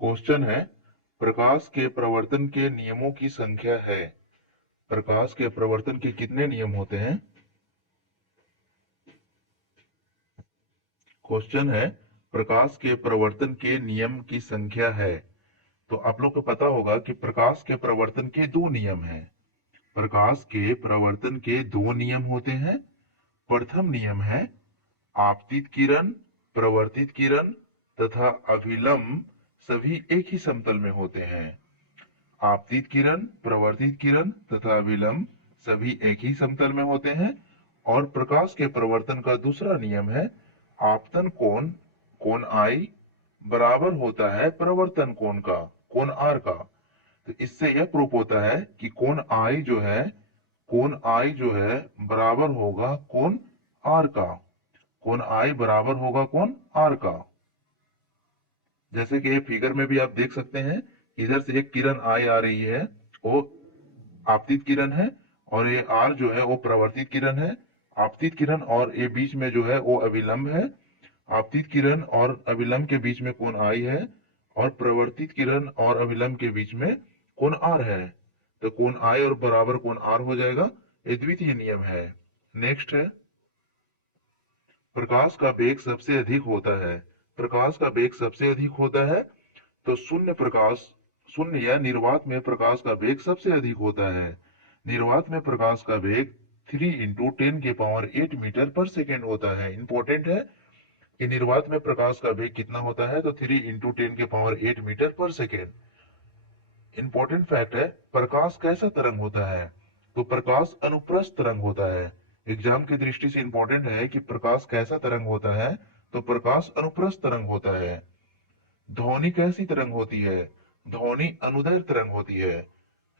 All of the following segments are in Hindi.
क्वेश्चन है, प्रकाश के प्रवर्तन के नियमों की संख्या है। प्रकाश के प्रवर्तन के कितने नियम होते हैं? क्वेश्चन है, प्रकाश के प्रवर्तन के नियम की संख्या है। तो आप लोग को पता होगा कि प्रकाश के प्रवर्तन के दो नियम हैं। प्रकाश के प्रवर्तन के दो नियम होते हैं। प्रथम नियम है आपतित किरण, प्रवर्तित किरण तथा अभिलंब सभी एक ही समतल में होते हैं। आपतित किरण, प्रवर्तित किरण तथा अभिलंब सभी एक ही समतल में होते हैं। और प्रकाश के प्रवर्तन का दूसरा नियम है आपतन कोण, कोण आई बराबर होता है प्रवर्तन कोण का, कोण आर का। तो इससे यह प्रूफ होता है कि कोण आई जो है, कोण आई जो है बराबर होगा कोण आर का। कोण आई बराबर होगा कोण आर का। जैसे कि ये फिगर में भी आप देख सकते हैं, इधर से एक किरण आई आ रही है, वो आपतित किरण है, और ये आर जो है वो प्रवर्तित किरण है। आपतित किरण और ये बीच में जो है वो अभिलंब है। आपतित किरण और अभिलंब के बीच में कोण आई है, और प्रवर्तित किरण और अभिलंब के बीच में कोण आर है। तो कोण आई और बराबर कोण आर हो जाएगा। ये द्वितीय नियम है। नेक्स्ट है, प्रकाश का वेग सबसे अधिक होता है। प्रकाश का वेग सबसे अधिक होता है तो शून्य या निर्वात में प्रकाश का वेग सबसे अधिक होता है। निर्वात में प्रकाश का वेग 3 × 10⁸ मीटर/सेकेंड होता है। इंपॉर्टेंट है कि निर्वात में प्रकाश का वेग कितना होता है, तो 3 × 10⁸ मीटर/सेकेंड। इंपॉर्टेंट फैक्ट है, प्रकाश कैसा तरंग होता है, तो प्रकाश अनुप्रस्थ तरंग होता है। एग्जाम की दृष्टि से इंपॉर्टेंट है कि प्रकाश कैसा तरंग होता है, तो प्रकाश अनुप्रस्थ तरंग होता है। ध्वनि कैसी तरंग होती है, ध्वनि अनुदैर्ध्य तरंग होती है।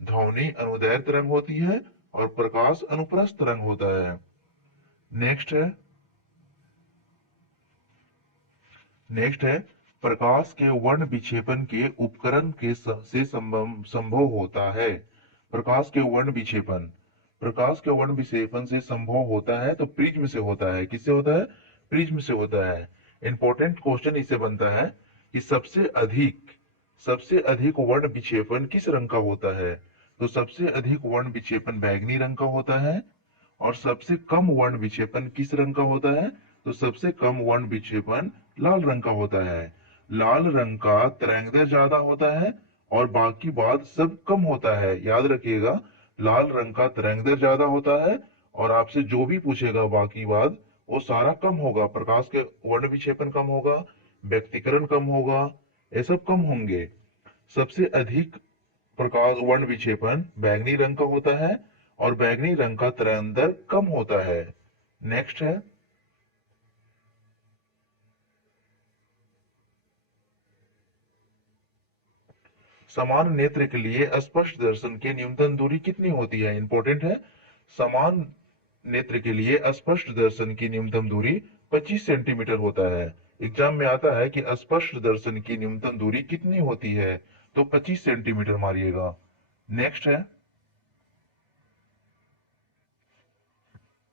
ध्वनि अनुदैर्ध्य तरंग होती है और प्रकाश अनुप्रस्थ तरंग होता है। नेक्स्ट है प्रकाश के वर्ण विक्षेपण के उपकरण के से संभव होता है। प्रकाश के वर्ण विक्षेपण, प्रकाश के वर्ण विक्षेपण से संभव होता है तो प्रिज्म से होता है। किससे होता है? प्रिज्म से होता है। इंपॉर्टेंट क्वेश्चन इससे बनता है कि सबसे अधिक वर्ण विक्षेपण किस रंग का होता है, तो सबसे अधिक वर्ण विक्षेपण बैंगनी रंग का होता है। और सबसे कम वर्ण विक्षेपण किस रंग का होता है, तो सबसे कम वर्ण विक्षेपण लाल रंग का होता है। लाल रंग का तरंगदैर्ध्य ज्यादा होता है और बाकी बात सब कम होता है। याद रखिएगा, लाल रंग का तरंगदैर्ध्य ज्यादा होता है और आपसे जो भी पूछेगा बाकी बात वो सारा कम होगा। प्रकाश के वर्ण विक्षेपण कम होगा, व्यक्तीकरण कम होगा, ये सब कम होंगे। सबसे अधिक प्रकाश वर्ण विक्षेपण बैंगनी रंग का होता है और बैंगनी रंग का तरंगदैर्ध्य कम होता है। नेक्स्ट है, समान नेत्र के लिए स्पष्ट दर्शन की न्यूनतम दूरी कितनी होती है? इंपॉर्टेंट है, समान नेत्र के लिए स्पष्ट दर्शन की न्यूनतम दूरी 25 सेंटीमीटर होता है। एग्जाम में आता है कि स्पष्ट दर्शन की न्यूनतम दूरी कितनी होती है, तो 25 सेंटीमीटर मारिएगा। नेक्स्ट है,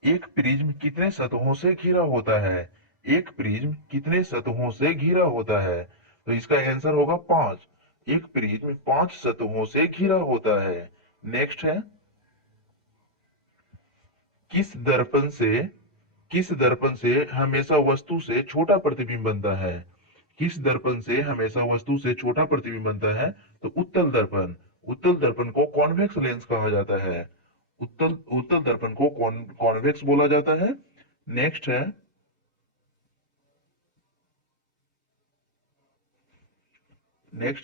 एक प्रिज्म कितने सतहों से घिरा होता है? एक प्रिज्म कितने सतहों से घिरा होता है, तो इसका आंसर होगा 5। एक प्रिज्म 5 सतहों से घिरा होता है। नेक्स्ट है, किस दर्पण से किस दर्पण से हमेशा वस्तु से छोटा प्रतिबिंब बनता है? किस दर्पण से हमेशा वस्तु से छोटा प्रतिबिंब बनता है, तो उत्तल दर्पण। उत्तल दर्पण को कॉन्वेक्स लेंस कहा जाता है। उत्तल उत्तल दर्पण को कॉन्वेक्स बोला जाता है। नेक्स्ट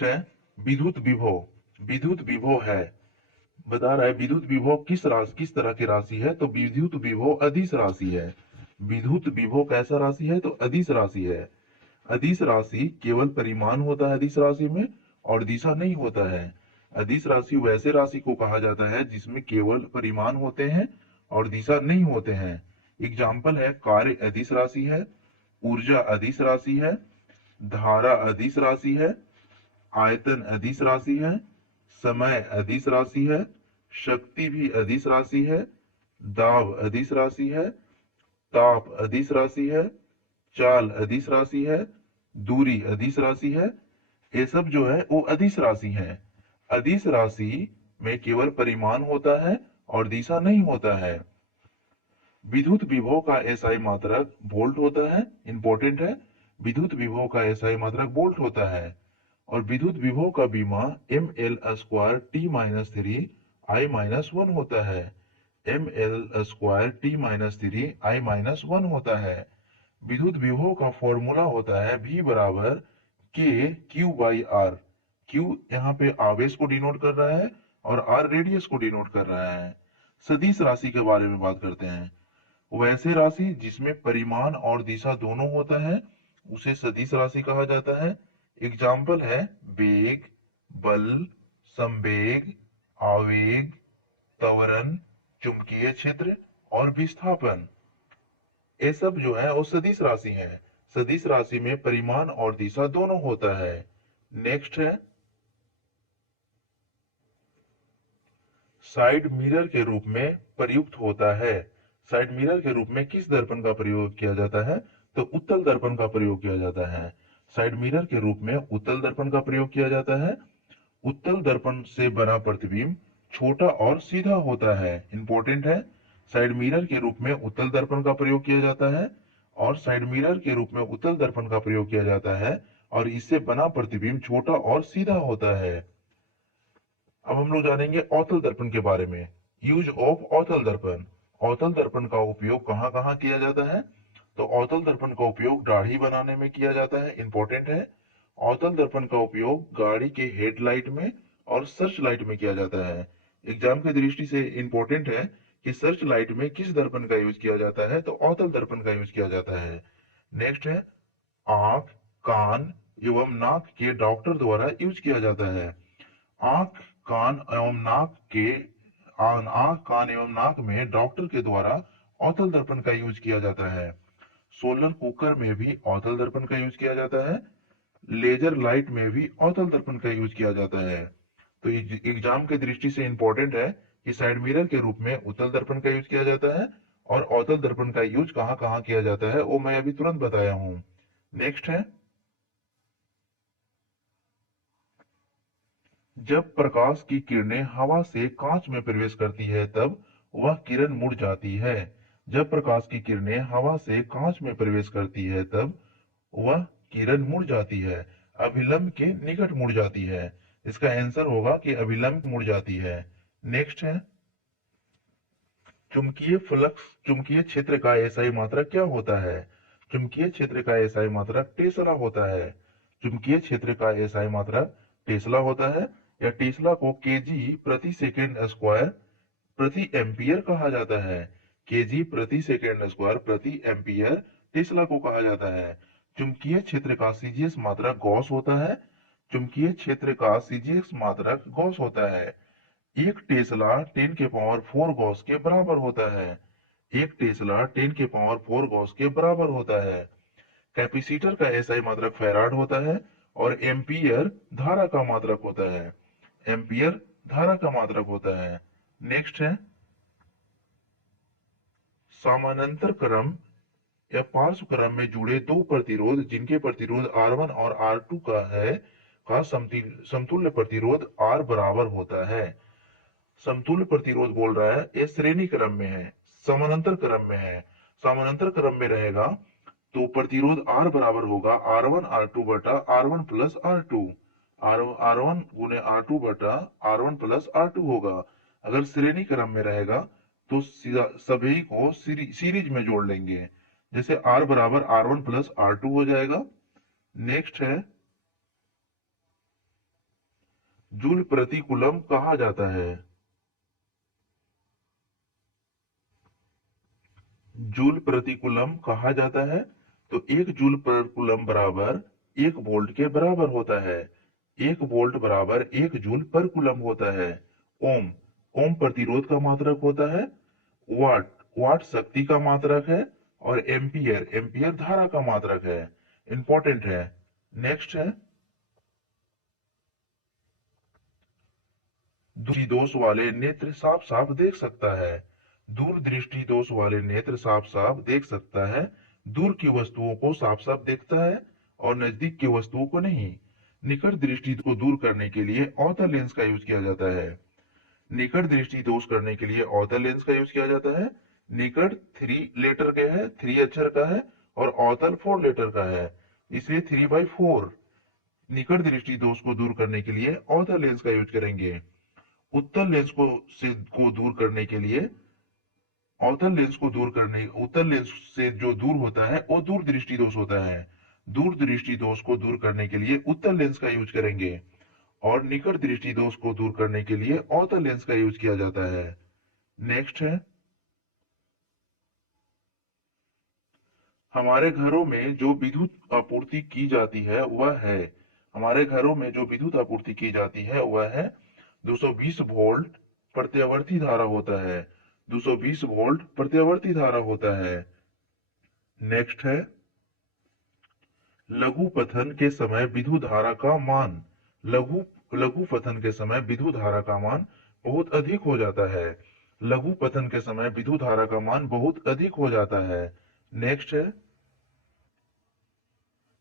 है, विद्युत विभव। विद्युत विभव है, बता रहा है विद्युत विभव किस तरह की राशि है, तो विद्युत विभव अदिश राशि है। विद्युत विभव कैसा राशि है, तो अदिश राशि है। अदिश राशि केवल परिमाण होता है अदिश राशि में, और दिशा नहीं होता है। अदिश राशि वैसे राशि को कहा जाता है जिसमें केवल परिमाण होते हैं और दिशा नहीं होते हैं। एग्जाम्पल है, कार्य अदिश राशि है, ऊर्जा अदिश राशि है, धारा अदिश राशि है, आयतन अदिश राशि है, समय अदिश राशि है, शक्ति भी अदिश राशि है, दाब अदिश राशि है, ताप अदिश राशि है, चाल अदिश राशि है, दूरी अदिश राशि है। ये सब जो है वो अदिश राशि है। अदिश राशि में केवल परिमाण होता है और दिशा नहीं होता है। विद्युत विभव का एसआई मात्रक वोल्ट होता है, इंपॉर्टेंट है। विद्युत विभव का एसआई मात्रक वोल्ट होता है और विद्युत विभव का बीमा M L square T minus three I minus one होता है। M L square T minus three I minus one होता है। विद्युत विभव का फॉर्मूला होता है V बराबर के क्यू बाई आर। क्यू यहाँ पे आवेश को डिनोट कर रहा है और आर रेडियस को डिनोट कर रहा है। सदिश राशि के बारे में बात करते हैं। वैसे राशि जिसमें परिमाण और दिशा दोनों होता है उसे सदिश राशि कहा जाता है। एग्जाम्पल है वेग, बल, संवेग, आवेग, त्वरण, चुंबकीय क्षेत्र और विस्थापन। ये सब जो है वो सदिश राशि है। सदिश राशि में परिमाण और दिशा दोनों होता है। नेक्स्ट है साइड मिरर के रूप में प्रयुक्त होता है। साइड मिरर के रूप में किस दर्पण का प्रयोग किया जाता है? तो उत्तल दर्पण का प्रयोग किया जाता है। साइड मिरर के रूप में उत्तल दर्पण का प्रयोग किया जाता है। उत्तल दर्पण से बना प्रतिबिंब छोटा और सीधा होता है, इंपॉर्टेंट है। साइड मिरर के रूप में उत्तल दर्पण का प्रयोग किया जाता है और साइड मिरर के रूप में उत्तल दर्पण का प्रयोग किया जाता है और इससे बना प्रतिबिंब छोटा और सीधा होता है। अब हम लोग जानेंगे अवतल दर्पण के बारे में। यूज ऑफ अवतल दर्पण। अवतल दर्पण का उपयोग कहाँ कहाँ किया जाता है? तो अवतल दर्पण का उपयोग दाढ़ी बनाने में किया जाता है, इंपॉर्टेंट है। अवतल दर्पण का उपयोग गाड़ी के हेडलाइट में और सर्च लाइट में किया जाता है। एग्जाम की दृष्टि से इंपॉर्टेंट है कि सर्च लाइट में किस दर्पण का यूज किया जाता है? तो अवतल दर्पण का यूज किया जाता है। नेक्स्ट है आंख, कान एवं नाक के डॉक्टर द्वारा यूज किया जाता है। आंख, कान एवं नाक के आंख, कान एवं नाक में डॉक्टर के द्वारा अवतल दर्पण का यूज किया जाता है। सोलर कुकर में भी अवतल दर्पण का यूज किया जाता है। लेजर लाइट में भी अवतल दर्पण का यूज किया जाता है। तो एग्जाम की दृष्टि से इंपॉर्टेंट है कि साइड मिरर के रूप में उत्तल दर्पण का यूज किया जाता है और अवतल दर्पण का यूज कहाँ कहाँ किया जाता है वो मैं अभी तुरंत बताया हूं। नेक्स्ट है जब प्रकाश की किरणें हवा से कांच में प्रवेश करती है तब वह किरण मुड़ जाती है। जब प्रकाश की किरणें हवा से कांच में प्रवेश करती है तब वह किरण मुड़ जाती है, अभिलंब के निकट मुड़ जाती है। इसका आंसर होगा कि अभिलंब मुड़ जाती है। नेक्स्ट है चुंबकीय फ्लक्स, चुंबकीय क्षेत्र का एसआई मात्रक क्या होता है? चुंबकीय क्षेत्र का एसआई मात्रक टेस्ला होता है। चुंबकीय क्षेत्र का एसआई मात्रक टेस्ला होता है या टेस्ला को केजी प्रति सेकेंड स्क्वायर प्रति एम्पियर कहा जाता है। केजी प्रति सेकेंड स्क्वायर प्रति एम्पियर टेस्ला को कहा जाता है। चुंबकीय क्षेत्र का सीजीएस मात्रक गॉस होता है। चुंबकीय क्षेत्र का सीजीएस मात्रक गॉस होता है। एक टेस्ला 10 के पावर 4 गॉस के बराबर होता है। एक टेस्ला 10 के पावर 4 गॉस के बराबर होता है। कैपेसिटर का एसआई मात्रक फैराड होता है और एम्पियर धारा का मात्रक होता है। एम्पियर धारा का मात्रक होता है। नेक्स्ट है समानांतर क्रम या पार्श्व क्रम में जुड़े दो प्रतिरोध जिनके प्रतिरोध R1 और R2 का है का समतुल्य प्रतिरोध R बराबर होता है। समतुल्य प्रतिरोध बोल रहा है ये श्रेणी क्रम में है, समानांतर क्रम में है। समानांतर क्रम में रहेगा तो प्रतिरोध R बराबर होगा R1 R2 बटा R1 प्लस R2। R1 गुने R2 बटा R1 प्लस R2 होगा। अगर श्रेणी क्रम में रहेगा तो सभी को सीरीज में जोड़ लेंगे, जैसे R बराबर R1 प्लस R2 हो जाएगा। नेक्स्ट है जूल प्रति कूलम कहा जाता है। जूल प्रति कूलम कहा जाता है तो 1 जूल पर कूलम बराबर 1 वोल्ट के बराबर होता है। 1 वोल्ट बराबर 1 जूल पर कूलम होता है। ओम, ओम प्रतिरोध का मात्रक होता है। वाट, वाट शक्ति का मात्रक है और एम्पियर, एम्पियर धारा का मात्रक है, इंपॉर्टेंट है। नेक्स्ट है दूरदृष्टि दोष वाले नेत्र साफ साफ देख सकता है। दूरदृष्टि दोष वाले नेत्र साफ साफ देख सकता है, दूर की वस्तुओं को साफ साफ देखता है और नजदीक की वस्तुओं को नहीं। निकट दृष्टि को दूर करने के लिए अवतल लेंस का यूज किया जाता है। निकट दृष्टि दोष करने के लिए अवतल लेंस का यूज किया जाता है। निकट 3 लेटर का है, 3 अक्षर का है, और अवतल 4 लेटर का है, इसलिए 3/4। निकट दृष्टि दोष को दूर करने के लिए अवतल लेंस का यूज करेंगे। उत्तल लेंस को दूर करने के लिए उत्तल लेंस से जो दूर होता है वो दूर दृष्टि दोष होता है। दूर दृष्टि दोष को दूर करने के लिए उत्तल लेंस का यूज करेंगे, और निकट दृष्टि दोष को दूर करने के लिए अवतल लेंस का यूज किया जाता है। नेक्स्ट है, हमारे घरों में जो विद्युत आपूर्ति की जाती है वह है, हमारे घरों में जो विद्युत आपूर्ति की जाती है वह है 220 वोल्ट प्रत्यावर्ती धारा होता है। 220 वोल्ट प्रत्यावर्ती धारा होता है। नेक्स्ट है, लघु पथन के समय विद्युत धारा का मान, लघु पथन के समय विद्युत धारा का मान बहुत अधिक हो जाता है। लघु पथन के समय विद्युत धारा का मान बहुत अधिक हो जाता है। नेक्स्ट है,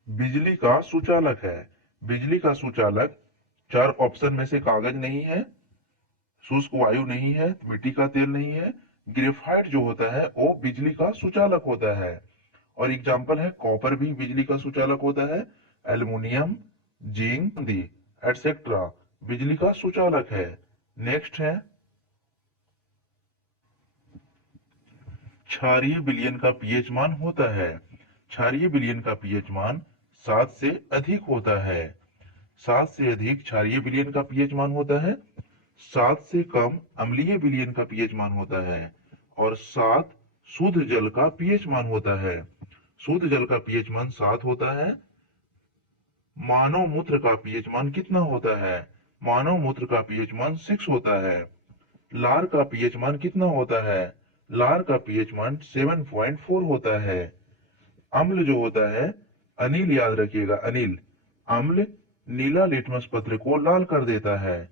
बिजली का सुचालक है। बिजली का सुचालक 4 ऑप्शन में से कागज नहीं है, शुष्क वायु नहीं है, मिट्टी का तेल नहीं है, ग्रेफाइट जो होता है वो बिजली का सुचालक होता है। और एग्जाम्पल है, कॉपर भी बिजली का सुचालक होता है, एल्युमिनियम, जिंक एटसेट्रा बिजली का सुचालक है। नेक्स्ट है, क्षारीय विलयन का पीएच मान होता है। क्षारीय विलयन का पीएच मान 7 से अधिक होता है। 7 से अधिक क्षारीय विलयन का पीएच मान होता है। 7 से कम अम्लीय विलयन का पीएच मान होता है, और 7 शुद्ध जल का पीएच मान होता है। शुद्ध जल का पीएच मान 7 होता है। मानव मूत्र का पीएच मान कितना होता है? मानव मूत्र का पीएच मान 6 होता है। लार का पीएच मान कितना होता है? लार का पीएच मान 7.4 होता है। अम्ल जो होता है, अनिल याद रखिएगा, अनिल, अम्ल नीला लिटमस पत्र को लाल कर देता है।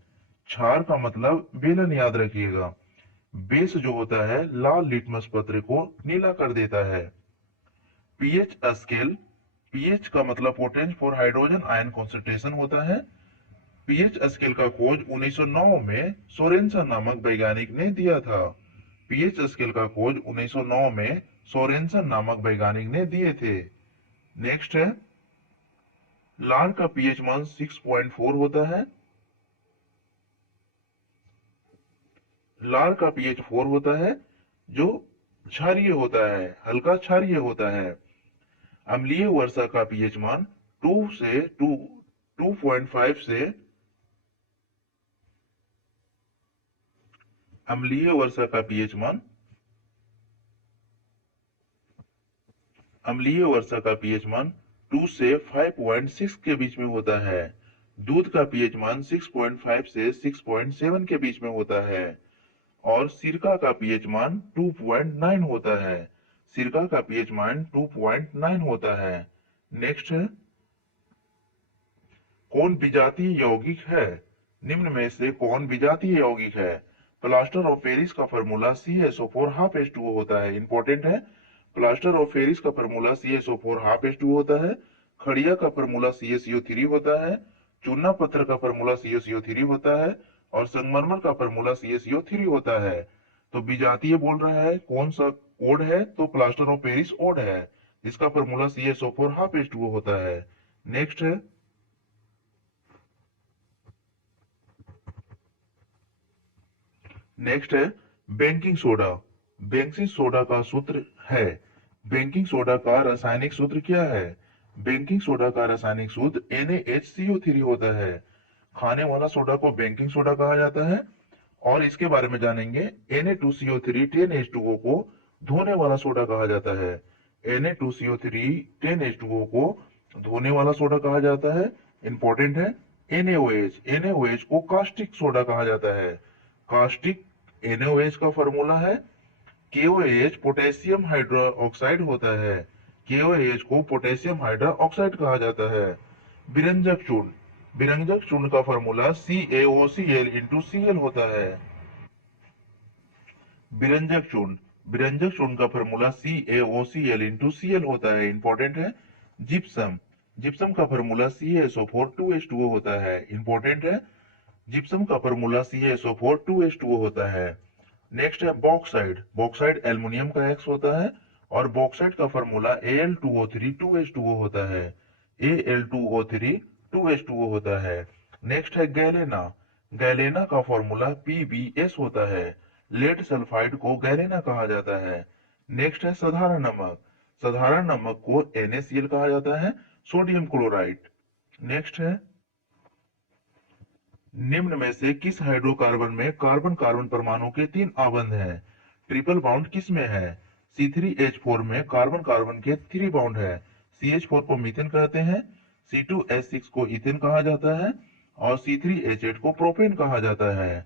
क्षार का मतलब बेलन याद रखिएगा। बेस जो होता है लाल लिटमस पत्र को नीला कर देता है। पीएच स्केल, पीएच का मतलब potence for hydrogen ion concentration होता है। पीएच स्केल का खोज 1909 में सोरेनसन नामक वैज्ञानिक ने दिया था। पीएच स्केल का खोज 1909 में सोरेनसन नामक वैज्ञानिक ने दिए थे। नेक्स्ट है, लार का पीएच मान 6.4 होता है। लार का पीएच 4 होता है, जो क्षारीय होता है, हल्का क्षारीय होता है। अम्लीय वर्षा का पीएच मान 2.5 से अम्लीय वर्षा का पीएच मान अम्लीय वर्षा का पीएच मान 2 से 5.6 के बीच में होता है। दूध का पीएच मान 6.5 से 6.7 के बीच में होता है, और सिरका का पीएच मान 2.9 होता है। सिरका का पीएच मान 2.9 होता है। नेक्स्ट है, कौन विजातीय यौगिक है? निम्न में से कौन विजातीय यौगिक है? प्लास्टर ऑफ पेरिस का फॉर्मूला CaSO4 हाफ H2O होता है। इंपॉर्टेंट है, प्लास्टर ऑफ पेरिस का फॉर्मूला CaSO4 हाफ H2O होता है। खड़िया का फॉर्मूला CaCO3 होता है। चूना पत्थर का फॉर्मूला CaCO3 होता है, और संगमरमर का फॉर्मूला CaCO3 होता है। तो विजातीय बोल रहा है, कौन सा ओड है? तो प्लास्टर ऑफ पेरिस ओड है, इसका फॉर्मूला CaSO4 हाफ H2O होता है। नेक्स्ट है, बेकिंग सोडा। बेकिंग सोडा का सूत्र है, बेकिंग सोडा का रासायनिक सूत्र क्या है? बेकिंग सोडा का रासायनिक सूत्र NaHCO3 होता है। खाने वाला सोडा को बेकिंग सोडा कहा जाता है। और इसके बारे में जानेंगे, Na2CO3 10H2O को धोने वाला सोडा कहा जाता है। Na2CO3 10H2O को धोने वाला सोडा कहा जाता है। इंपॉर्टेंट है, NaOH, NaOH को कास्टिक सोडा कहा जाता है। कास्टिक NaOH का फॉर्मूला है KOH, पोटेशियम हाइड्रोक्साइड होता है। KOH को पोटेशियम हाइड्रोक्साइड कहा जाता है। विरंजक चूर्ण, विरंजक चूर्ण का फॉर्मूला CaOCl इंटू Cl होता है। विरंजक चूर्ण, विरंजक चूर्ण का फॉर्मूला CaOCl इंटू Cl होता है। इंपॉर्टेंट है, जिप्सम, जिप्सम का फॉर्मूला CaSO4 2H2O होता है। इंपॉर्टेंट है, जिप्सम का फॉर्मूला CaSO4 2H2O होता है। नेक्स्ट है बॉक्साइड। बॉक्साइड एल्युमिनियम का X होता है और बॉक्साइड का फॉर्मूला Al2O3 2H2O होता है। Al2O3 2H2O होता है। नेक्स्ट है गैलेना। गैलेना का फॉर्मूला PbS होता है। लेड सल्फाइड को गैलेना कहा जाता है। नेक्स्ट है साधारण नमक। साधारण नमक को NaCl कहा जाता है, सोडियम क्लोराइड। नेक्स्ट है निम्न में से किस हाइड्रोकार्बन में कार्बन कार्बन परमाणु के 3 आबंध हैं? ट्रिपल बाउंड किस में है? C3H4 में कार्बन कार्बन के 3 बाउंड है। CH4 को मीथेन कहते हैं, C2H6 को इथेन कहा जाता है और C3H8 को प्रोपेन कहा जाता है।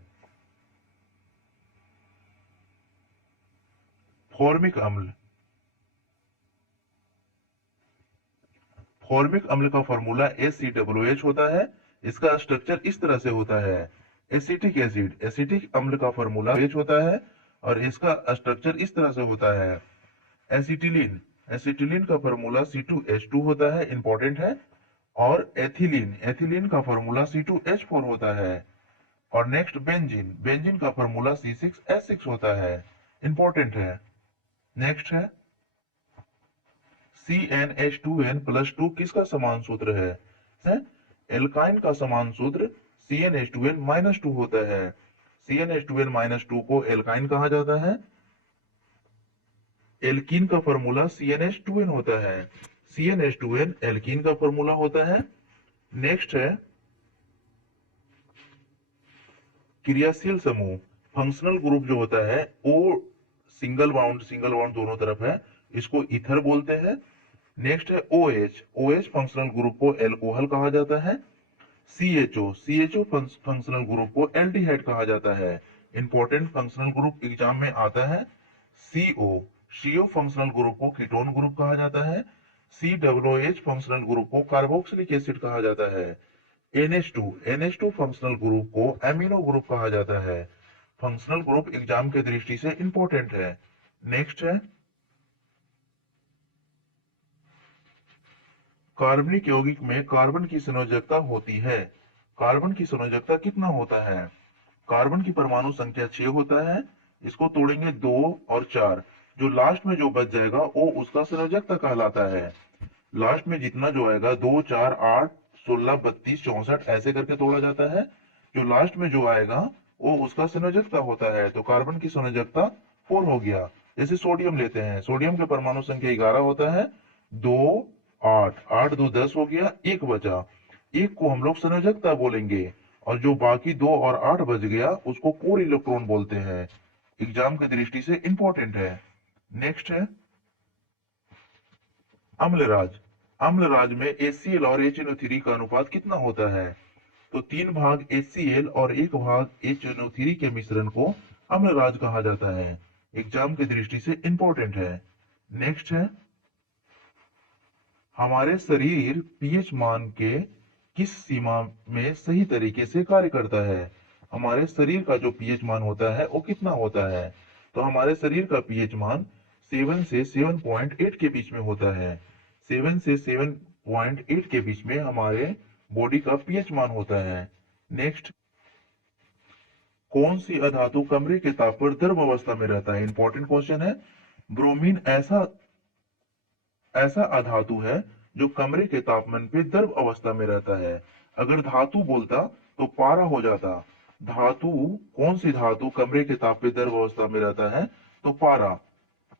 फॉर्मिक अम्ल। फॉर्मिक अम्ल का फॉर्मूला ACOH होता है। इसका स्ट्रक्चर इस तरह से होता है। एसिटिक एसिड, एसिटिक अम्ल का फॉर्मूला H होता है और इसका स्ट्रक्चर इस तरह से होता है। एसिटिलीन, एसिटिलीन का फॉर्मूला C2H2 होता है, इंपॉर्टेंट है। और एथिलीन, एथिलीन का फॉर्मूला C2H4 होता है। और नेक्स्ट बेंजीन, बेंजीन का फॉर्मूला C6H6 होता है, इंपॉर्टेंट है। नेक्स्ट है CnH2n+2 किसका समान सूत्र है? एल्काइन का समान सूत्र CnH2n-2 होता है। CnH2n-2 को एल्काइन कहा जाता है। एल्कीन का फॉर्मूला CnH2n होता है। CnH2n एल्कीन का फॉर्मूला होता है। नेक्स्ट है क्रियाशील समूह। फंक्शनल ग्रुप जो होता है O सिंगल बाउंड दोनों तरफ है, इसको ईथर बोलते हैं। नेक्स्ट है OH, OH फंक्शनल ग्रुप को एल्कोहल कहा जाता है। CHO, CHO फंक्शनल ग्रुप को एल्डिहाइड कहा जाता है। इंपॉर्टेंट फंक्शनल ग्रुप एग्जाम में आता है। CO, CO फंक्शनल ग्रुप को कीटोन ग्रुप कहा जाता है। COOH फंक्शनल ग्रुप को कार्बोक्सिलिक एसिड कहा जाता है। NH2, NH2 फंक्शनल ग्रुप को एमिनो ग्रुप कहा जाता है। फंक्शनल ग्रुप एग्जाम के दृष्टि से इंपॉर्टेंट है। नेक्स्ट है कार्बनिक यौगिक में कार्बन की संयोजकता होती है। कार्बन की संयोजकता कितना होता है? कार्बन की परमाणु संख्या 6 होता है। इसको तोड़ेंगे 2 और 4, जो लास्ट में जो बच जाएगा वो उसका संयोजकता कहलाता है। लास्ट में जितना जो आएगा 2, 4, 8, 16, 32, 64 ऐसे करके तोड़ा जाता है। जो लास्ट में जो आएगा वो उसका संयोजकता होता है। तो कार्बन की संयोजकता 4 हो गया। जैसे सोडियम लेते हैं, सोडियम के परमाणु संख्या 11 होता है। 2, 8, 8, 2, 10 हो गया, एक बचा। एक को हम लोग संयोजकता बोलेंगे और जो बाकी 2 और 8 बच गया उसको कोर इलेक्ट्रॉन बोलते हैं। एग्जाम की दृष्टि से इंपॉर्टेंट है। नेक्स्ट है अम्लराज। अम्लराज में HCl और HNO3 का अनुपात कितना होता है? तो 3 भाग HCl और 1 भाग HNO3 के मिश्रण को अम्लराज कहा जाता है। एग्जाम की दृष्टि से इंपॉर्टेंट है। नेक्स्ट है हमारे शरीर पीएच मान के किस सीमा में सही तरीके से कार्य करता है? हमारे शरीर का जो पीएच मान होता है वो कितना होता है? तो हमारे शरीर का पीएच मान 7 से 7.8 के बीच में होता है। 7 से 7.8 के बीच में हमारे बॉडी का पीएच मान होता है। नेक्स्ट कौन सी अधातु कमरे के ताप पर द्रव अवस्था में रहता है? इंपॉर्टेंट क्वेश्चन है। ब्रोमीन ऐसा ऐसा अधातु है जो कमरे के तापमान पे द्रव अवस्था में रहता है। अगर धातु बोलता तो पारा हो जाता। धातु, कौन सी धातु कमरे के ताप पे द्रव अवस्था में रहता है? तो पारा।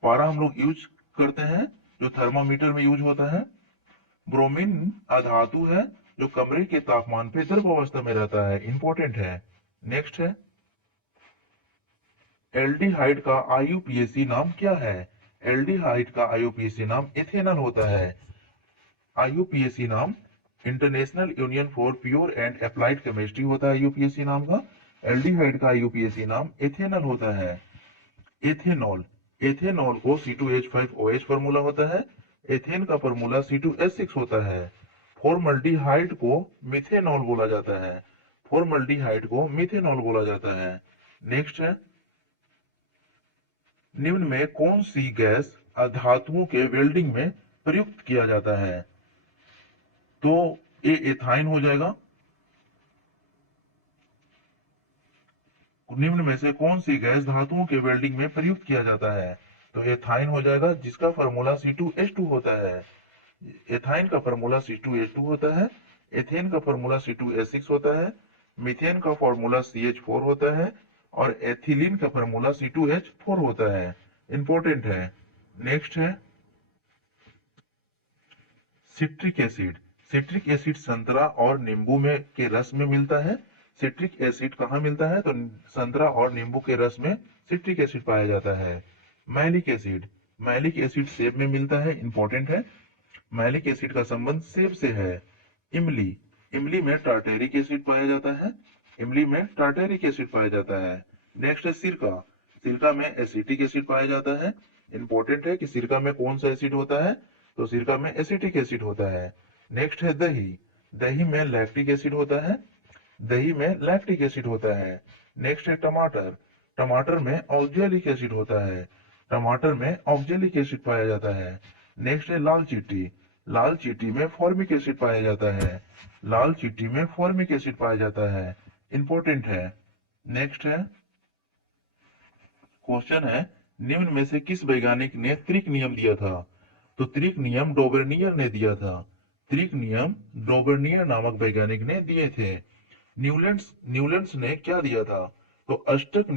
पारा हम लोग यूज करते हैं, जो थर्मामीटर में यूज होता है। ब्रोमीन अधातु है जो कमरे के तापमान पे द्रव अवस्था में रहता है, इंपॉर्टेंट है। नेक्स्ट है एल्डिहाइड का IUPAC नाम क्या है? एल्डिहाइड का IUPAC नाम इथेनॉल होता है। IUPAC नाम international union for pure and applied chemistry होता है IUPAC नाम का। एल्डिहाइड का IUPAC नाम इथेनॉल होता है। एथेनॉल, एथेनॉल को C2H5OH फॉर्मूला होता है। एथेन का फॉर्मूला C2H6 होता है। फॉर्मल्डिहाइड को मिथेनॉल बोला जाता है। फॉर्मल्डिहाइड को मिथेनॉल बोला जाता है। नेक्स्ट है निम्न में कौन सी गैस धातुओं के वेल्डिंग में प्रयुक्त किया जाता है? तो ये एथाइन हो जाएगा। निम्न में से कौन सी गैस धातुओं के वेल्डिंग में प्रयुक्त किया जाता है? तो एथाइन हो जाएगा, जिसका फॉर्मूला C2H2 होता है। एथाइन का फॉर्मूला C2H2 होता है, एथेन का फॉर्मूला C2H6 होता है, मीथेन का फॉर्मूला CH4 होता है और एथिलीन का फॉर्मूला C2H4 होता है। इंपॉर्टेंट है। नेक्स्ट है सिट्रिक एसिड। सिट्रिक एसिड संतरा और नींबू में के रस में मिलता है। सिट्रिक एसिड कहाँ मिलता है? तो संतरा और नींबू के रस में सिट्रिक एसिड पाया जाता है। Malic acid. मैलिक एसिड सेब में मिलता है। इंपॉर्टेंट है। मैलिक एसिड का संबंध सेब से है। इमली। इमली में टार्टेरिक एसिड पाया जाता है। इमली में टार्टेरिक एसिड पाया जाता है। नेक्स्ट है सिरका। सिरका में एसिटिक एसिड पाया जाता है। इंपॉर्टेंट है कि सिरका में कौन सा एसिड होता है? तो सिरका में एसिटिक एसिड होता है। नेक्स्ट है दही। दही में लैक्टिक एसिड होता है। दही में लैक्टिक एसिड होता है। नेक्स्ट है टमाटर। टमाटर में ऑक्जेलिक एसिड होता है। टमाटर में ऑक्जेलिक एसिड पाया जाता है। नेक्स्ट है लाल चींटी। लाल चींटी में फॉर्मिक एसिड पाया जाता है। लाल चींटी में फॉर्मिक एसिड पाया जाता है। इंपॉर्टेंट है। नेक्स्ट है क्वेश्चन है निम्न में से किस वैज्ञानिक ने त्रिक नियम दिया था? तो त्रिक नियम डोबर्नियर ने दिया था। त्रिक नियम डोबर्नियर नामक वैज्ञानिक ने दिए थे। न्यूलैंड्स न्यूलैंड्स ने क्या दिया था? तो अष्टक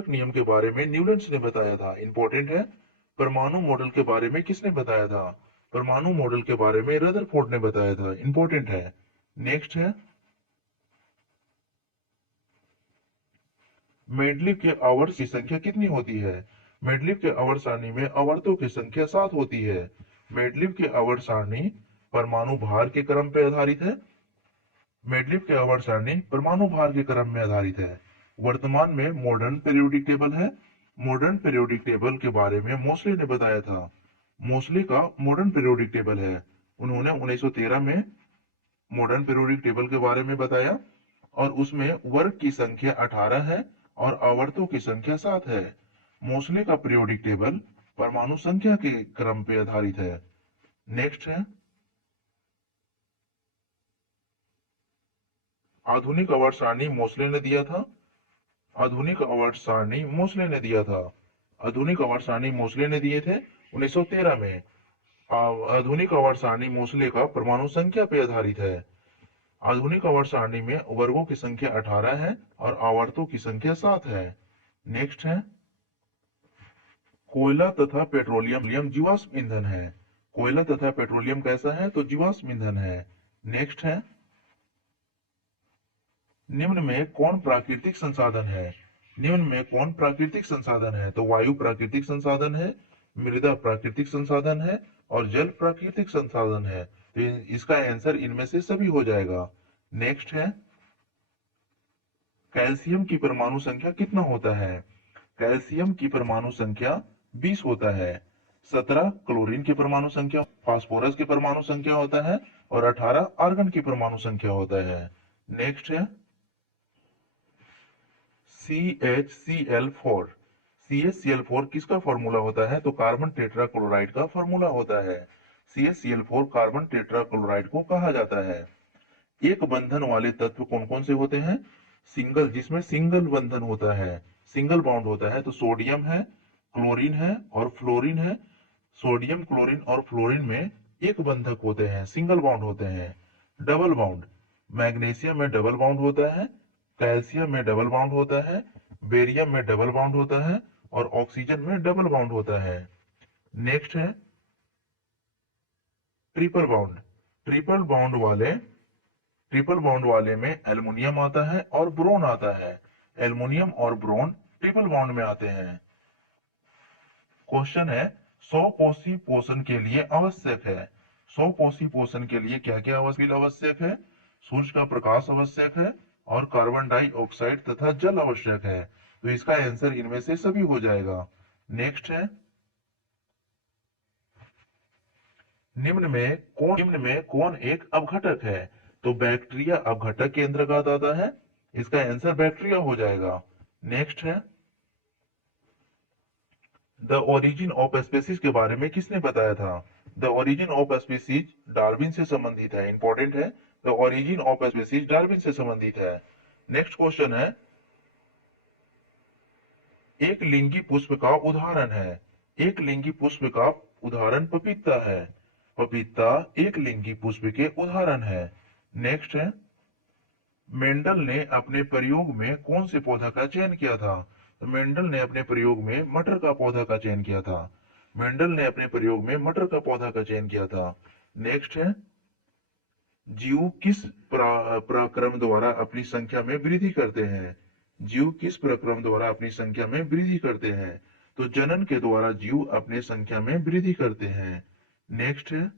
नियम के बारे में न्यूलैंड्स ने बताया था। इंपॉर्टेंट है। परमाणु मॉडल के बारे में किसने बताया था? परमाणु मॉडल के बारे में रदरफोर्ड ने बताया था। इंपॉर्टेंट है। नेक्स्ट है मेंडलीव के आवर्त की संख्या कितनी होती है? मेंडलीव के आवर्त सारणी में आवर्तों की संख्या 7 होती है। मेंडलीव के आवर्त सारणी परमाणु भार के क्रम पर आधारित है। मेंडलीव के आवर्त सारणी परमाणु भार के क्रम में आधारित है। वर्तमान में मॉडर्न पीरियोडिक टेबल है। मॉडर्न पीरियोडिक टेबल के बारे में मोस्ले ने बताया था। मोस्ले का मॉडर्न पीरियोडिक टेबल है। उन्होंने 1913 में मॉडर्न पीरियोडिक टेबल के बारे में बताया और उसमें वर्ग की संख्या 18 है और आवर्तों की संख्या 7 है। मोस्ले का पीरियोडिक टेबल परमाणु संख्या के क्रम पर आधारित है। नेक्स्ट है आधुनिक आवर्त सारणी मोस्ले ने दिया था। आधुनिक आवर्त सारणी मोस्ले ने दिया था। आधुनिक आवर्त सारणी मोस्ले ने दिए थे 1913 में। आधुनिक आवर्त सारणी मोस्ले का परमाणु संख्या पर आधारित है। आधुनिक आवर्त सारणी में वर्गों की संख्या 18 है और आवर्तों की संख्या 7 है। नेक्स्ट है कोयला तथा पेट्रोलियम जीवाश्म ईंधन है। कोयला तथा पेट्रोलियम कैसा है? तो जीवाश्म ईंधन है। नेक्स्ट है निम्न में कौन प्राकृतिक संसाधन है? निम्न में कौन प्राकृतिक संसाधन है? तो वायु प्राकृतिक संसाधन है, मृदा प्राकृतिक संसाधन है और जल प्राकृतिक संसाधन है। तो इसका आंसर इनमें से सभी हो जाएगा। नेक्स्ट है कैल्शियम की परमाणु संख्या कितना होता है? कैल्शियम की परमाणु संख्या 20 होता है। 17 क्लोरीन की परमाणु संख्या, फास्फोरस की परमाणु संख्या होता है और 18 आर्गन की परमाणु संख्या होता है। नेक्स्ट है CHCl4। CHCl4 किसका फॉर्मूला होता है? तो कार्बन टेट्रा क्लोराइड का फॉर्मूला होता है। CHCl4 कार्बन टेट्रा क्लोराइड को कहा जाता है। एक बंधन वाले तत्व कौन कौन से होते हैं? सिंगल, जिसमें सिंगल बंधन होता है, सिंगल बॉन्ड होता है। तो सोडियम है, क्लोरीन है और फ्लोरीन है। सोडियम, क्लोरीन और फ्लोरीन में एक बंधक होते हैं, सिंगल बॉन्ड होते हैं। डबल बॉन्ड, मैग्नीशियम में डबल बॉन्ड होता है, कैल्शियम में डबल बॉन्ड होता है, बेरियम में डबल बॉन्ड होता है और ऑक्सीजन में डबल बॉन्ड होता है। नेक्स्ट है ट्रिपल बॉन्ड। ट्रिपल बॉन्ड वाले में एल्युमिनियम आता है और ब्रोन आता है। एल्युमिनियम और ब्रोन ट्रिपल बॉन्ड में आते हैं। क्वेश्चन है 100 कोषी पोषण के लिए आवश्यक है। 100 कोषी पोषण के लिए क्या क्या आवश्यक है? सूर्य का प्रकाश आवश्यक है और कार्बन डाइऑक्साइड तथा जल आवश्यक है। तो इसका आंसर इनमें से सभी हो जाएगा। नेक्स्ट है निम्न में कौन एक अपघटक है? तो बैक्टीरिया अपघटक के अंतर्गत आता है। इसका आंसर बैक्टीरिया हो जाएगा। नेक्स्ट है द ओरिजिन ऑफ स्पीसीज के बारे में किसने बताया था? The origin of species Darwin से संबंधित है, इंपॉर्टेंट है। The origin of species Darwin से संबंधित है। नेक्स्ट क्वेश्चन है, एक लिंगी पुष्प का उदाहरण है। एक लिंगी पुष्प का उदाहरण पपीता है। पपीता एक लिंगी पुष्प के उदाहरण है। नेक्स्ट है, मेंडल ने अपने प्रयोग में कौन से पौधा का चयन किया था? तो मेंडल ने अपने प्रयोग में मटर का पौधा का चयन किया था। मेंडल ने अपने प्रयोग में मटर का पौधा का चयन किया था। नेक्स्ट है, जीव किस प्रक्रम द्वारा अपनी संख्या में वृद्धि करते हैं? जीव किस प्रक्रम द्वारा अपनी संख्या में वृद्धि करते हैं? तो जनन के द्वारा जीव अपने संख्या में वृद्धि करते हैं। नेक्स्ट है,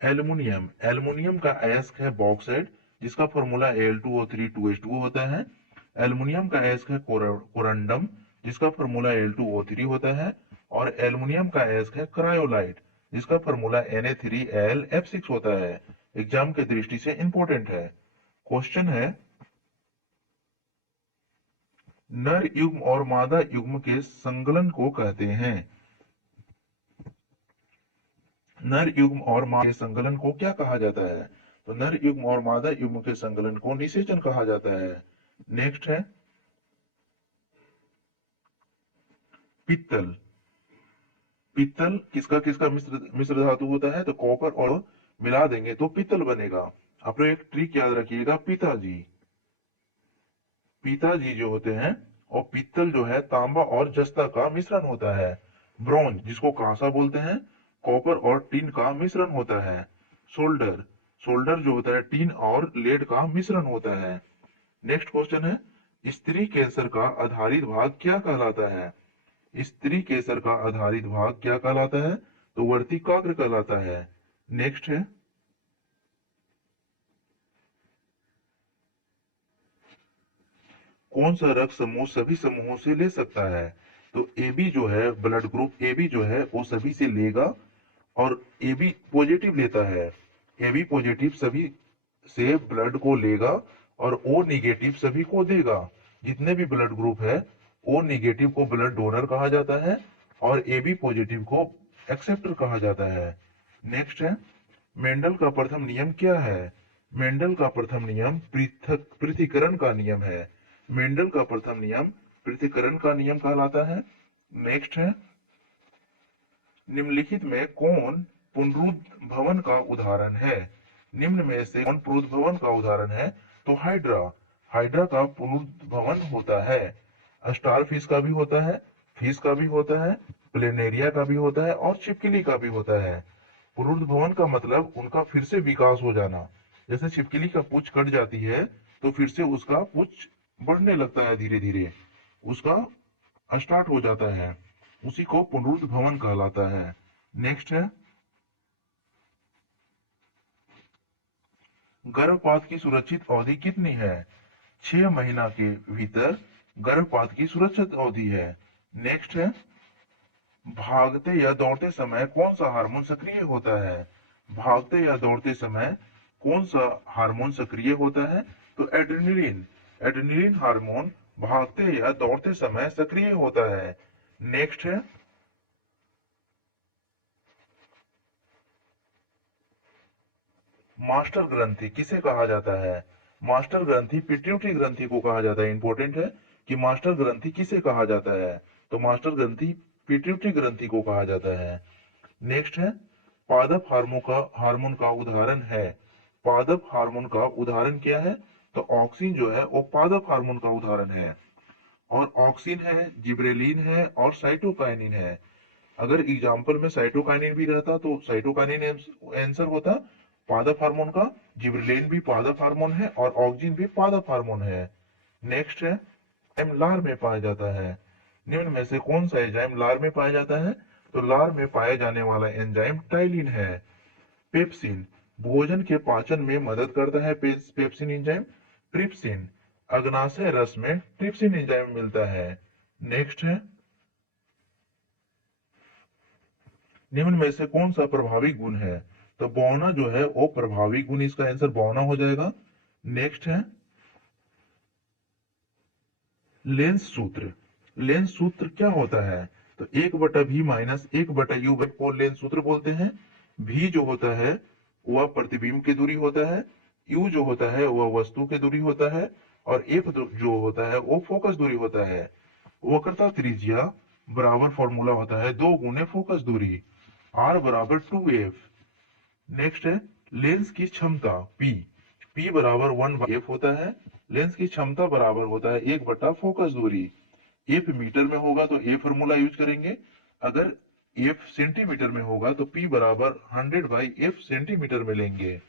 एल्युमिनियम। एल्युमिनियम का अयस्क है बॉक्साइट, जिसका फॉर्मूला Al2O3 2H2O होता है। एल्युमिनियम का अयस्क है कोरंडम, जिसका फॉर्मूला Al2O3 होता है। और एल्युमिनियम का अयस्क है क्रायोलाइट, जिसका फॉर्मूला Na3Al F6 होता है। एग्जाम के दृष्टि से इंपॉर्टेंट है। क्वेश्चन है, नर युग्म और मादा युग्म के संगलन को कहते हैं। नर युग्म और मादा के संगलन को क्या कहा जाता है? तो नर युग्म और मादा युग्म के संगलन को निषेचन कहा जाता है। नेक्स्ट है, पित्तल। पित्तल किसका किसका मिश्र धातु होता है? तो कॉपर और मिला देंगे तो पित्तल बनेगा। आप लोग एक ट्रिक याद रखिएगा, पिताजी। पिताजी जो होते हैं, और पित्तल जो है तांबा और जस्ता का मिश्रण होता है। ब्रॉन्ज जिसको कांसा बोलते हैं, कॉपर और टिन का मिश्रण होता है। सोल्डर, सोल्डर जो होता है टिन और लेड का मिश्रण होता है। नेक्स्ट क्वेश्चन है, स्त्री केसर का आधारित भाग क्या कहलाता है? स्त्री केसर का आधारित भाग क्या कहलाता है? तो वर्तिकाग्र कहलाता है। नेक्स्ट है, कौन सा रक्त समूह सभी समूहों से ले सकता है? तो AB जो है, ब्लड ग्रुप AB जो है वो सभी से लेगा, और AB पॉजिटिव लेता है। AB पॉजिटिव सभी से ब्लड को लेगा और O निगेटिव सभी को देगा। जितने भी ब्लड ग्रुप है, O निगेटिव को ब्लड डोनर कहा जाता है और AB पॉजिटिव को एक्सेप्टर कहा जाता है। नेक्स्ट है, मेंडल का प्रथम नियम क्या है? मेंडल का प्रथम नियम पृथक्करण का नियम है। मेंडल का प्रथम नियम पृथक्करण का नियम कहलाता है। नेक्स्ट है, निम्नलिखित में कौन पुनरुद्भवन का उदाहरण है? निम्न में से कौन पुनरुद्भवन का उदाहरण है? तो हाइड्रा। हाइड्रा का पुनरुद्भवन होता है। स्टार फिश का भी होता है, फिश का भी होता है, प्लेनेरिया का भी होता है और छिपकली का भी होता है। पुनरुद्भवन का मतलब उनका फिर से विकास हो जाना। जैसे छिपकली का पूंछ कट जाती है तो फिर से उसका पूंछ बढ़ने लगता है, धीरे धीरे उसका स्टार्ट हो जाता है, उसी को पुनरुद्भवन कहलाता है। नेक्स्ट है, गर्भपात की सुरक्षित अवधि कितनी है? 6 महीना के भीतर गर्भपात की सुरक्षित अवधि है। नेक्स्ट है, भागते या दौड़ते समय कौन सा हार्मोन सक्रिय होता है? भागते या दौड़ते समय कौन सा हार्मोन सक्रिय होता है? तो एड्रेनलिन। एड्रेनलिन हार्मोन भागते या दौड़ते समय सक्रिय होता है। नेक्स्ट है, मास्टर ग्रंथि किसे कहा जाता है? मास्टर ग्रंथि पिट्यूटरी ग्रंथि को कहा जाता है। इंपॉर्टेंट है कि मास्टर ग्रंथि किसे कहा जाता है? तो मास्टर ग्रंथि पिट्यूटरी ग्रंथि को कहा जाता है। नेक्स्ट है, पादप हार्मोन का उदाहरण है। पादप हार्मोन का उदाहरण क्या है? तो ऑक्सिन जो है वो पादप हार्मोन का उदाहरण है। और ऑक्सिन है, जिब्रेलिन है और साइटोकाइनिन है। अगर एग्जाम्पल में साइटोकाइनिन भी रहता तो साइटोकाइनिन आंसर होता पादप हार्मोन का। जिब्रेलिन भी पादप हार्मोन है और ऑक्सिन भी पादप हार्मोन है। नेक्स्ट है, एंजाइम लार में पाया जाता है। निम्न में से कौन सा एंजाइम लार में पाया जाता है? तो लार में पाया जाने वाला एंजाइम टाइलिन है। पेप्सिन भोजन के पाचन में मदद करता है। Pepsin enzyme. ट्रिप्सिन अग्नाशय रस में ट्रिप्सिन एंजाइम मिलता है। नेक्स्ट है, निम्न में से कौन सा प्रभावी गुण है? तो बौना जो है वो प्रभावी गुण, इसका आंसर बौना हो जाएगा। नेक्स्ट है, लेंस सूत्र। लेंस सूत्र क्या होता है? तो 1/v माइनस 1/u को लेंस सूत्र बोलते हैं। v जो होता है वह प्रतिबिंब की दूरी होता है, u जो होता है वह वस्तु की दूरी होता है, और f जो होता है वो फोकस दूरी होता है। वक्रता त्रिज्या बराबर फॉर्मूला होता है 2 गुने फोकस दूरी, r बराबर 2f। नेक्स्ट है लेंस की क्षमता p, p बराबर 1/f होता है। लेंस की क्षमता बराबर होता है 1/फोकस दूरी। f मीटर में होगा तो a फॉर्मूला यूज करेंगे, अगर f सेंटीमीटर में होगा तो p बराबर 100/f सेंटीमीटर में लेंगे।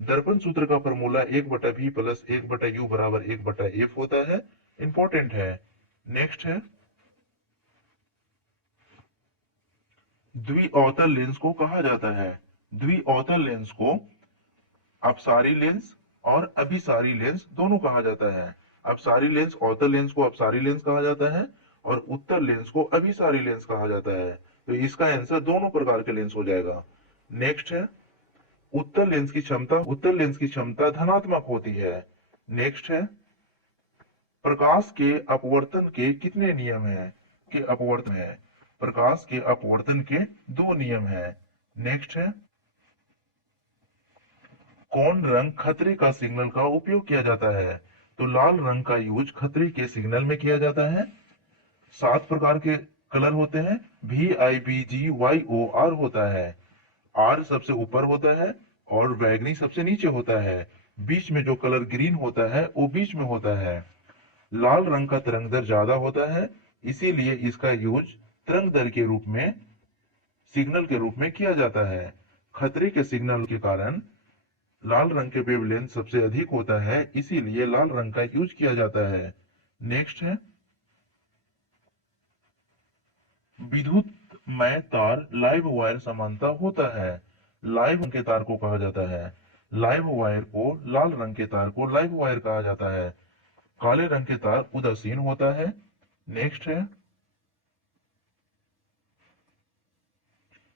दर्पण सूत्र का फॉर्मूला 1/v प्लस 1/u बराबर 1/f होता है, इंपॉर्टेंट है। नेक्स्ट है द्विअवतल लेंस को कहा जाता है। द्विअवतल लेंस को अपसारी लेंस और अभिसारी लेंस दोनों कहा जाता है। अपसारी लेंस अवतल लेंस को अपसारी लेंस कहा जाता है और उत्तल लेंस को अभिसारी लेंस कहा जाता है। तो इसका आंसर दोनों प्रकार के लेंस हो जाएगा। नेक्स्ट है उत्तल लेंस की क्षमता धनात्मक होती है। नेक्स्ट है प्रकाश के अपवर्तन के कितने नियम है? के अपवर्तन है, प्रकाश के अपवर्तन के 2 नियम है। नेक्स्ट है कौन रंग खतरे का सिग्नल का उपयोग किया जाता है? तो लाल रंग का यूज खतरे के सिग्नल में किया जाता है। 7 प्रकार के कलर होते हैं, VIBGYOR होता है। R सबसे ऊपर होता है और बैगनी सबसे नीचे होता है। बीच में जो कलर ग्रीन होता है वो बीच में होता है। लाल रंग का तरंग दर ज्यादा होता है, इसीलिए इसका यूज तरंग दर के रूप में सिग्नल के रूप में किया जाता है। खतरे के सिग्नल के कारण लाल रंग के वेवलेंथ सबसे अधिक होता है, इसीलिए लाल रंग का यूज किया जाता है। नेक्स्ट है विद्युतमय तार लाइव वायर समानता होता है। लाइव रंग के तार को कहा जाता है, लाइव वायर को लाल रंग के तार को लाइव वायर कहा जाता है। काले रंग के तार उदासीन होता है। नेक्स्ट है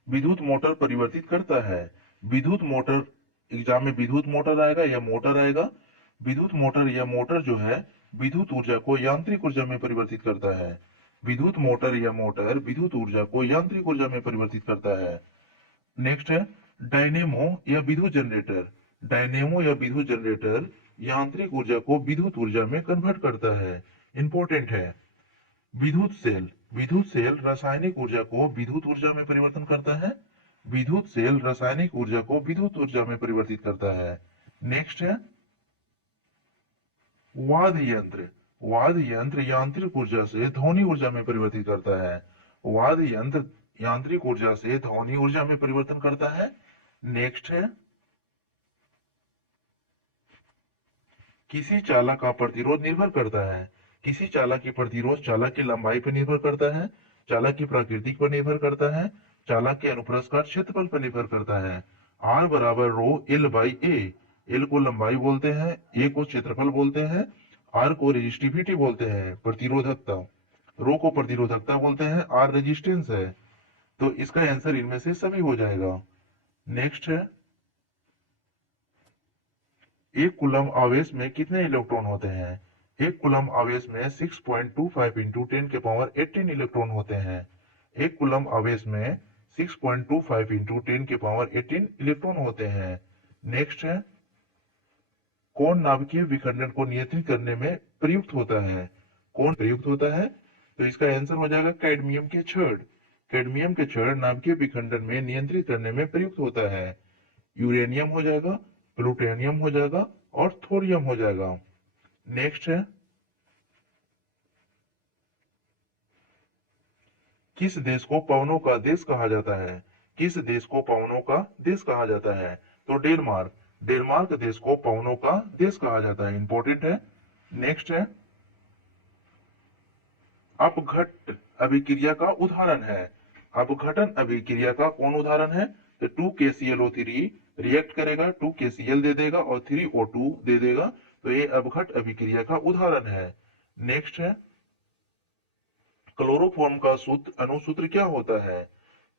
विद्युत मोटर परिवर्तित करता है। विद्युत मोटर एग्जाम में विद्युत मोटर आएगा या मोटर आएगा। विद्युत मोटर या मोटर जो है विद्युत ऊर्जा को यांत्रिक ऊर्जा में परिवर्तित करता है। विद्युत मोटर या मोटर विद्युत ऊर्जा को यांत्रिक ऊर्जा में परिवर्तित करता है। नेक्स्ट है डायनेमो या विद्युत जनरेटर। डायनेमो या विद्युत जनरेटर यांत्रिक ऊर्जा को विद्युत ऊर्जा में कन्वर्ट करता है, इंपॉर्टेंट है। विद्युत सेल रासायनिक ऊर्जा को विद्युत ऊर्जा में परिवर्तन करता है। विद्युत सेल रासायनिक ऊर्जा को विद्युत ऊर्जा में परिवर्तित करता है। नेक्स्ट है वाद्य यंत्र यांत्रिक ऊर्जा से ध्वनि ऊर्जा में परिवर्तित करता है। वाद्य यंत्र यांत्रिक ऊर्जा से ध्वनि ऊर्जा में परिवर्तन करता है। नेक्स्ट है किसी चालक का प्रतिरोध निर्भर करता है। किसी चालक की प्रतिरोध चालक की लंबाई पर निर्भर करता है, चालक की प्रकृति पर निर्भर करता है, चालक के अनुप्रस्थ का क्षेत्रफल पर निर्भर करता है। R बराबर रो L/A। L को लंबाई बोलते हैं, A को क्षेत्रफल बोलते हैं, R को रेजिस्टिविटी बोलते हैं, प्रतिरोधकता। रो को प्रतिरोधकता बोलते हैं, R रेजिस्टेंस है। तो इसका आंसर इनमें से सभी हो जाएगा। नेक्स्ट है एक कूलम आवेश में कितने इलेक्ट्रॉन होते हैं? एक कूलम आवेश में 6.25 इंटू 10⁻18 इलेक्ट्रॉन होते हैं। एक कूलम आवेश में 6.25 इंटू 10⁻18 इलेक्ट्रॉन होते हैं। नेक्स्ट है कौन नाभिकीय विखंडन को नियंत्रित करने में प्रयुक्त होता है? कौन प्रयुक्त होता है? तो इसका आंसर हो जाएगा कैडमियम के छड़। कैडमियम के छड़ नाभिकीय विखंडन में नियंत्रित करने में प्रयुक्त होता है। यूरेनियम हो जाएगा, प्लूटोनियम हो जाएगा और थोरियम हो जाएगा। नेक्स्ट है किस देश को पवनों का देश कहा जाता है? किस देश को पवनों का देश कहा जाता है? तो डेनमार्क। डेनमार्क देश को पवनों का देश कहा जाता है, इंपॉर्टेंट है। नेक्स्ट है अपघट्ट अभिक्रिया का उदाहरण है। अपघटन अभिक्रिया का कौन उदाहरण है? तो 2KClO3 रिएक्ट करेगा, 2KCl दे देगा और 3O2 दे देगा, तो ये अपघट्ट अभिक्रिया का उदाहरण है। नेक्स्ट है क्लोरोफॉर्म का सूत्र अनुसूत्र क्या होता है?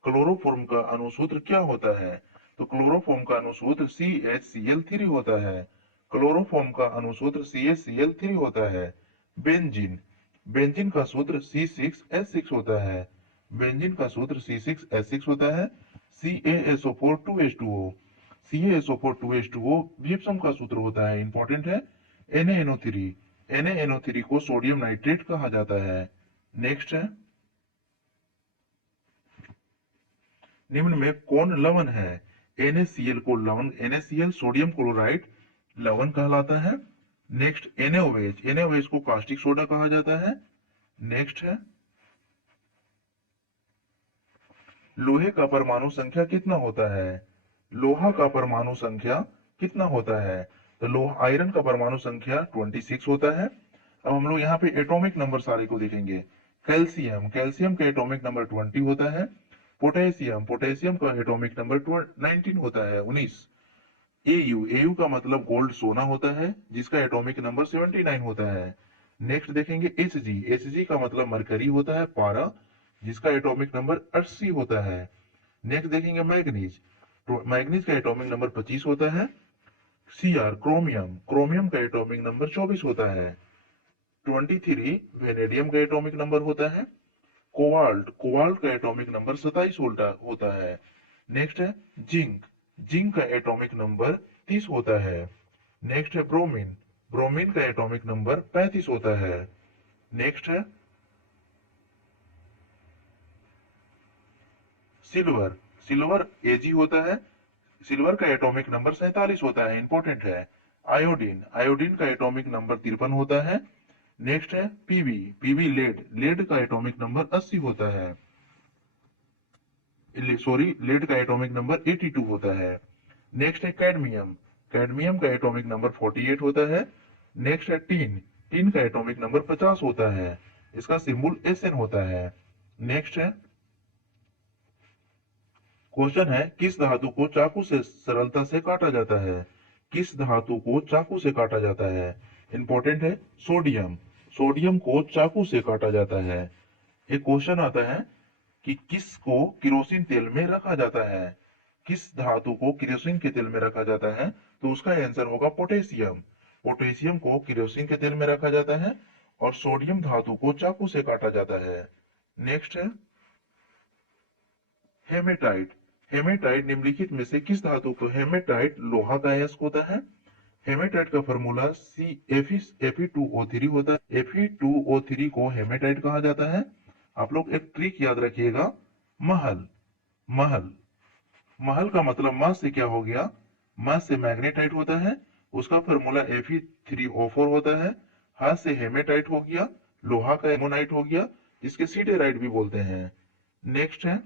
क्लोरोफॉर्म का अनुसूत्र क्या होता है? तो क्लोरोफॉर्म का अनुसूत्र CHCl3 होता है। क्लोरोफॉर्म का अनुसूत्र CHCl3 होता है। बेंजीन बेंजीन का सूत्र C6H6 होता है। बेंजीन का सूत्र C6H6 होता है। CaSO4 2H2O, CaSO4 2H2O gypsum का सूत्र होता है, इंपॉर्टेंट है। NaNO3, NaNO3 को सोडियम नाइट्रेट कहा जाता है। नेक्स्ट है, निम्न में कौन लवण है? NaCl को लवण, NaCl सोडियम क्लोराइड लवण कहलाता है। नेक्स्ट NaOH, NaOH को कास्टिक सोडा कहा जाता है। नेक्स्ट है, लोहे का परमाणु संख्या कितना होता है? लोहा का परमाणु संख्या कितना होता है? तो लोहा आयरन का परमाणु संख्या 26 होता है। अब हम लोग यहाँ पे एटॉमिक नंबर सारे को देखेंगे। कैल्शियम, कैल्शियम का एटॉमिक नंबर 20 होता है। पोटेशियम, पोटेशियम का एटॉमिक नंबर 19 होता है, 19। एयू, एयू का मतलब गोल्ड सोना होता है, जिसका एटॉमिक नंबर 79 होता है। नेक्स्ट देखेंगे Hg, Hg का मतलब मरकरी होता है, पारा, जिसका एटॉमिक नंबर 80 होता है। नेक्स्ट देखेंगे मैग्नीज, तो मैग्नीज का एटॉमिक नंबर 25 होता है। Cr, क्रोमियम, क्रोमियम का एटॉमिक नंबर 24 होता है। 23 वेनेडियम का एटॉमिक नंबर होता है। कोबाल्ट, कोबाल्ट का एटॉमिक नंबर 27 होता है। नेक्स्ट है जिंक, जिंक का एटॉमिक नंबर 30 होता है। नेक्स्ट है ब्रोमीन, ब्रोमीन का एटॉमिक नंबर 35 होता है। नेक्स्ट है सिल्वर, सिल्वर Ag होता है, सिल्वर का एटॉमिक नंबर 47 होता है, इंपॉर्टेंट है। आयोडीन, आयोडीन का एटॉमिक नंबर 53 होता है। नेक्स्ट है पीवी, पीवी लेड, लेड का एटॉमिक नंबर 80 होता है, सॉरी लेड का एटॉमिक नंबर 82 होता है। नेक्स्ट है कैडमियम, कैडमियम का एटॉमिक नंबर 48 होता है। नेक्स्ट है टीन, टीन का एटॉमिक नंबर 50 होता है, इसका सिंबल Sn होता है। नेक्स्ट है क्वेश्चन है, किस धातु को चाकू से सरलता से काटा जाता है? किस धातु को चाकू से काटा जाता है? इंपॉर्टेंट है सोडियम, सोडियम को चाकू से काटा जाता है। एक क्वेश्चन आता है कि किसको किरोसिन तेल में रखा जाता है? किस धातु को किरोसिन के तेल में रखा जाता है? तो उसका आंसर होगा पोटेशियम, पोटेशियम को किरोसिन के तेल में रखा जाता है और सोडियम धातु को चाकू से काटा जाता है। नेक्स्ट है हेमेटाइट, हेमेटाइट निम्नलिखित में से किस धातु को? हेमेटाइट लोहा का अयस्क होता है। हेमेटाइट का फॉर्मूला Fe2O3 होता है। Fe2O3 को हेमेटाइट कहा जाता है। आप लोग एक ट्रिक याद रखिएगा, महल, महल, महल का मतलब मास से क्या हो गया? मास से मैग्नेटाइट होता है, उसका फॉर्मूला Fe3O4 होता है। हाथ से हेमेटाइट हो गया, लोहा का एमोनाइट हो गया, जिसके सीडेराइट भी बोलते हैं। नेक्स्ट है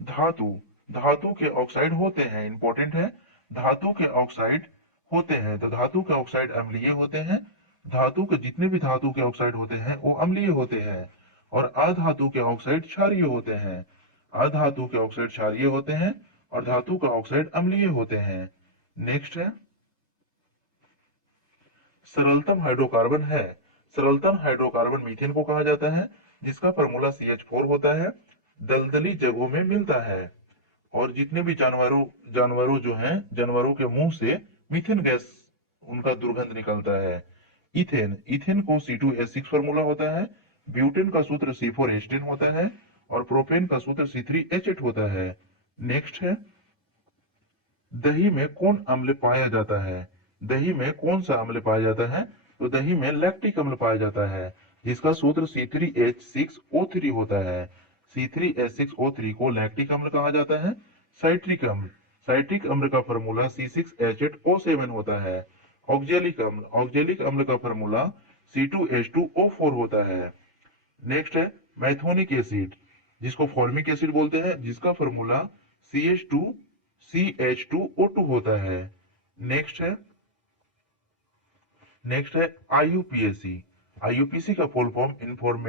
धातु, धातु के ऑक्साइड होते हैं, इंपॉर्टेंट है। धातु के ऑक्साइड होते हैं, तो धातु के ऑक्साइड अम्लीय होते हैं। धातु के जितने भी धातु के ऑक्साइड होते हैं वो अम्लीय होते हैं, और अधातु के ऑक्साइड क्षारीय होते हैं। अधातु के ऑक्साइड क्षारीय होते हैं और धातु का ऑक्साइड अम्लीय होते हैं। नेक्स्ट है सरलतम हाइड्रोकार्बन है, सरलतम हाइड्रोकार्बन मीथेन को कहा जाता है, जिसका फॉर्मूला CH4 होता है। दलदली जगहों में मिलता है, और जितने भी जानवरों जानवरों जो हैं, जानवरों के मुंह से मीथेन गैस उनका दुर्गंध निकलता है। इथेन, इथेन को C2H6 फॉर्मूला होता है। ब्यूटेन का सूत्र C4H10 होता है और प्रोपेन का सूत्र C3H8 होता है। नेक्स्ट है दही में कौन अम्ल पाया जाता है? दही में कौन सा अम्ल पाया जाता है? तो दही में लैक्टिक अम्ल पाया जाता है, जिसका सूत्र C3H6O3 होता है। C3H6O3 को लैक्टिक अम्ल कहा जाता है। साइट्रिक अम्ल, साइट्रिक अम्ल का फॉर्मूला C6H8O7 होता है। ऑक्जेलिक अम्ल, ऑक्जेलिक अम्ल का फॉर्मूला C2H2O4 होता है। नेक्स्ट है मैथोनिक एसिड, जिसको फॉर्मिक एसिड बोलते हैं, जिसका फॉर्मूला CH2CH2O2 होता है। नेक्स्ट है IUPAC, IUPAC का full form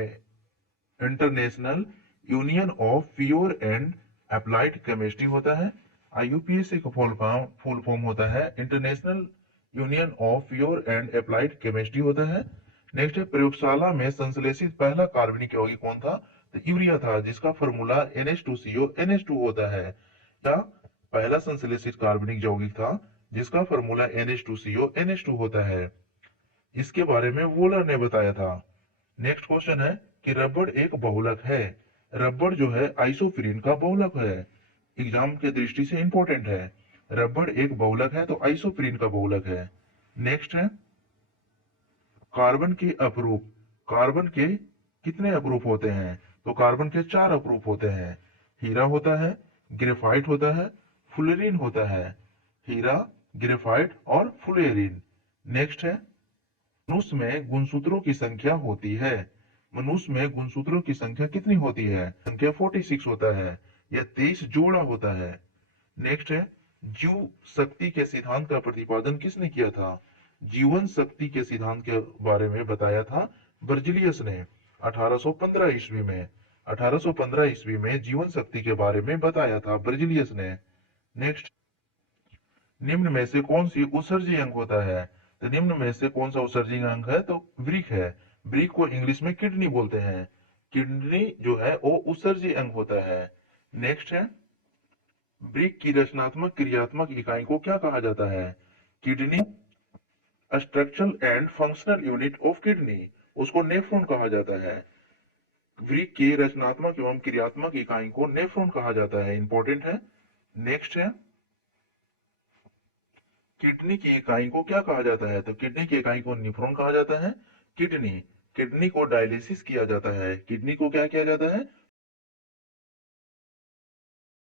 international union of pure and applied chemistry होता है। IUPAC का फुल फॉर्म होता है international union of pure and applied chemistry होता है। नेक्स्ट है प्रयोगशाला में संश्लेषित पहला कार्बनिक यौगिक कौन था? तो यूरिया था, जिसका फॉर्मूला NH2CO NH2 होता है। या पहला संश्लेषित कार्बनिक यौगिक था जिसका फॉर्मूला NH2CO NH2 होता है। इसके बारे में वोलर ने बताया था। नेक्स्ट क्वेश्चन है कि रबड़ एक बहुलक है। रबड़ जो है आइसोप्रीन का बहुलक है। एग्जाम के दृष्टि से इंपॉर्टेंट है। रबड़ एक बहुलक है तो आइसोप्रीन का बहुलक है। नेक्स्ट है कार्बन के अपरूप। कार्बन के कितने अपरूप होते हैं? तो कार्बन के 4 अपरूप होते हैं। हीरा होता है, ग्रेफाइट होता है, फुलेरिन होता है। हीरा, ग्रेफाइट और फुलेरिन। नेक्स्ट है मनुष्य में गुणसूत्रों की संख्या होती है। मनुष्य में गुणसूत्रों की संख्या कितनी होती है? संख्या 46 होता है। यह 23 जोड़ा होता है। नेक्स्ट है जीव शक्ति के सिद्धांत का प्रतिपादन किसने किया था? जीवन शक्ति के सिद्धांत के बारे में बताया था बर्जिलियस ने 1815 ईस्वी में। 1815 ईस्वी में जीवन शक्ति के बारे में बताया था बर्जिलियस ने। नेक्स्ट निम्न में से कौन सी उत्सर्जी अंग होता है? तो निम्न में से कौन सा उत्सर्जी अंग है? तो वृक्क है। वृक्क को इंग्लिश में किडनी बोलते हैं। किडनी जो है वो उत्सर्जी अंग होता है। नेक्स्ट है वृक्क की रचनात्मक क्रियात्मक इकाई को क्या कहा जाता है? Kidney structural and functional unit of kidney, उसको नेफ्रॉन कहा जाता है। वृक्क की रचनात्मक एवं क्रियात्मक इकाई को नेफ्रॉन कहा जाता है। इंपॉर्टेंट है। नेक्स्ट है किडनी की इकाई को क्या कहा जाता है? तो किडनी की इकाई को नेफ्रॉन कहा जाता है। किडनी किडनी को डायलिसिस किया जाता है। किडनी को क्या किया जाता है?